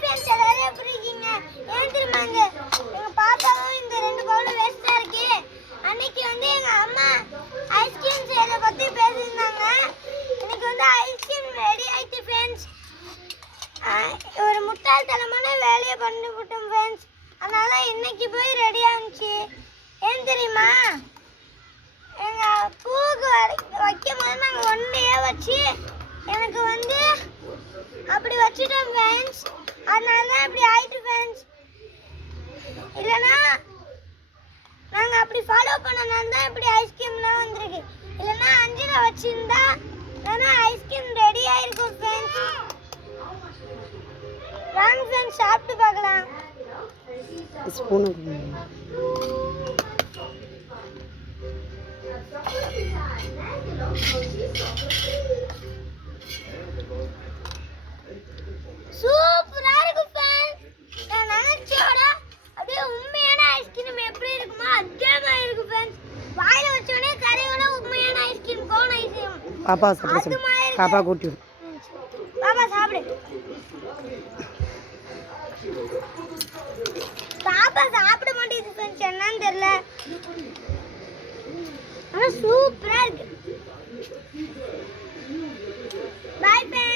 Friends எல்லாரும் எப்படி இருக்கீங்க? ஏன் தெரியுமாங்க எங்க பாப்பாவும் இந்த 2 பவுல் வேஸ்டா இருக்கு. அன்னைக்கு வந்து எங்க அம்மா ஐஸ்கிரீம் செய்யறத பத்தி பேசியிருந்தாங்க. இன்னைக்கு வந்து ஐஸ்கிரீம் ரெடி ஆயிடுச்சு ஃப்ரெண்ட்ஸ். ஒரு முட்டாள்தனமான வேலையை பண்ணிவிட்டோம் ஃப்ரெண்ட்ஸ். அதனால இன்னைக்கு போய் ரெடி ஆச்சு. ஏன் தெரியுமா? எங்க பூக்கு வைக்கும் போது நாங்கள் ஒன்றையே வச்சு எனக்கு வந்து அப்படி வச்சுட்டோம் ஃப்ரெண்ட்ஸ். அதனால தான் இப்படி ஆயிட்டு ஃப்ரெண்ட்ஸ். இல்லைன்னா நாங்கள் அப்படி ஃபாலோ பண்ணனால தான் இப்படி ஐஸ்கிரீம்லாம் வந்திருக்கு. இல்லைன்னா 5ல் வச்சுருந்தா இல்லைன்னா ஐஸ்கிரீம் ரெடி ஆயிருக்கும் ஃப்ரெண்ட்ஸ். வாங்க ஃப்ரெண்ட்ஸ் சாப்பிட்டு பார்க்கலாம். ஸ்பூன் சூப்பரா இருக்கு ஃப்ரெண்ட்ஸ். நான் நினைச்சோட அப்படியே உண்மையான ஐஸ்கிரீம் எப்படி இருக்குமோ அதே மாதிரி இருக்கு ஃப்ரெண்ட்ஸ். வாயில வச்சோடனே கரையோட உண்மையான ஐஸ்கிரீம் கோன் ஐஸ்கிரீம். பாப்பா சாப்பிட பாப்பா கூட்டி பாப்பா சாப்பிடு. பாப்பா சாப்பிட மாட்டேங்குது ஃப்ரெண்ட்ஸ், என்னன்னு தெரியல. ஆனா சூப்பரா இருக்கு. Bye by.